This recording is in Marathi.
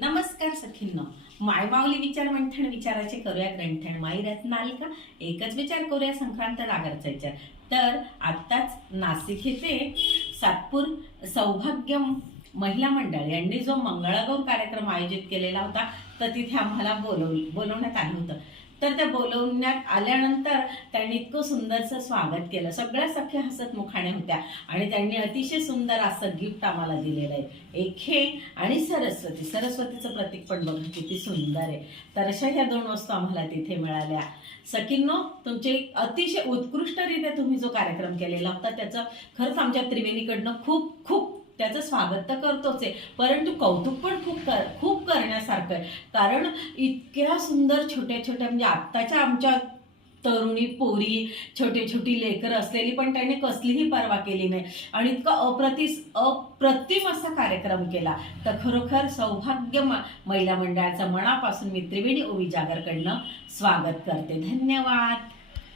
नमस्कार सखींनो, मायमाऊली विचार मंथन विचाराचे करूया ग्रंथन. माई रत्नालिका एकच विचार करूया संक्रांत रागाचा विचार. तर आत्ताच नाशिक येथे सातपूर सौभाग्य महिला मंडळ यांनी जो मंगळागौर कार्यक्रम आयोजित केलेला होता, तर तिथे आम्हाला बोलवण्यात आलं होतं. तर त्या बोलवण्यात आल्यानंतर त्यांनी इतकं सुंदरचं स्वागत केलं. सगळ्या सख्या हसत मुखाने होत्या आणि त्यांनी अतिशय सुंदर असं गिफ्ट आम्हाला दिलेलं आहे. एक हे आणि सरस्वतीचं प्रतीक पण बघा किती सुंदर आहे. तर अशा ह्या दोन वस्तू आम्हाला तिथे मिळाल्या. सखींनो, तुमचे अतिशय उत्कृष्टरित्या तुम्ही जो कार्यक्रम केलेला होता त्याचं खरंच आमच्या त्रिवेणीकडनं खूप खूप त्याचं स्वागत तर करतोच आहे, परंतु कौतुक पण खूप करण्यासारखं आहे. कारण इतक्या सुंदर छोट्या छोट्या म्हणजे आत्ताच्या आमच्या तरुणी पोरी छोटी लेकरं असलेली पण त्याने कसलीही पर्वा केली नाही आणि इतका अप्रतिम असा कार्यक्रम केला. तर खरोखर सौभाग्य महिला मंडळाचं मनापासून मी त्रिवेणी ओवी जागरकडनं स्वागत करते. धन्यवाद.